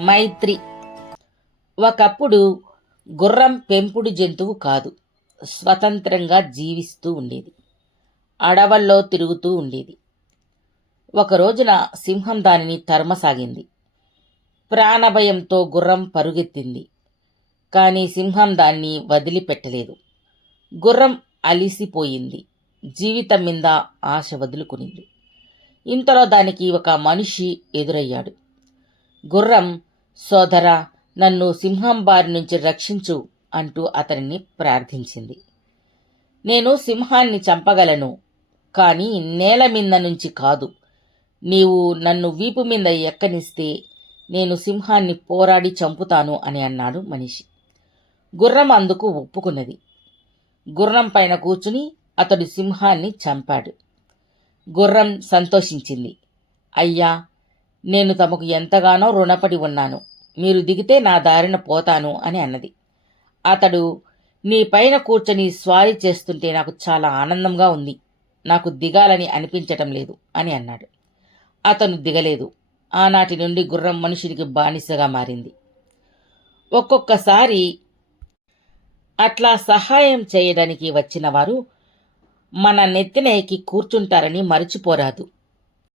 మైత్రి. ఒకప్పుడు గుర్రం పెంపుడు జంతువు కాదు స్వతంత్రంగా జీవిస్తూ ఉండేది. అడవల్లో తిరుగుతూ ఉండేది. ఒక రోజున సింహం దానిని తరమసాగింది. ప్రాణభయంతో గుర్రం పరుగెత్తింది. కానీ సింహం దాన్ని వదిలిపెట్టలేదు. గుర్రం అలిసిపోయింది. జీవితం మీద ఆశ వదులుకునింది. ఇంతలో దానికి ఒక మనిషి ఎదురయ్యాడు. గుర్రం సోదరా నన్ను సింహం బారి నుంచి రక్షించు అంటూ అతనిని ప్రార్థించింది. నేను సింహాన్ని చంపగలను కానీ నేల మీద నుంచి కాదు. నీవు నన్ను వీపు మీద ఎక్కనిస్తే నేను సింహాన్ని పోరాడి చంపుతాను అని అన్నాడు మనిషి. గుర్రం అందుకు ఒప్పుకున్నది. గుర్రం పైన కూర్చుని అతడు సింహాన్ని చంపాడు. గుర్రం సంతోషించింది. అయ్యా నేను తమకు ఎంతగానో రుణపడి ఉన్నాను. మీరు దిగితే నా దారిన పోతాను అని అన్నది. అతడు నీ పైన కూర్చొని స్వారీ చేస్తుంటే నాకు చాలా ఆనందంగా ఉంది. నాకు దిగాలని అనిపించటం లేదు అని అన్నాడు. అతను దిగలేదు. ఆనాటి నుండి గుర్రం మనుషుడికి బానిసగా మారింది. ఒక్కొక్కసారి అట్లా సహాయం చేయడానికి వచ్చిన వారు మన నెత్తిన ఎక్కి కూర్చుంటారని మరచిపోరాదు.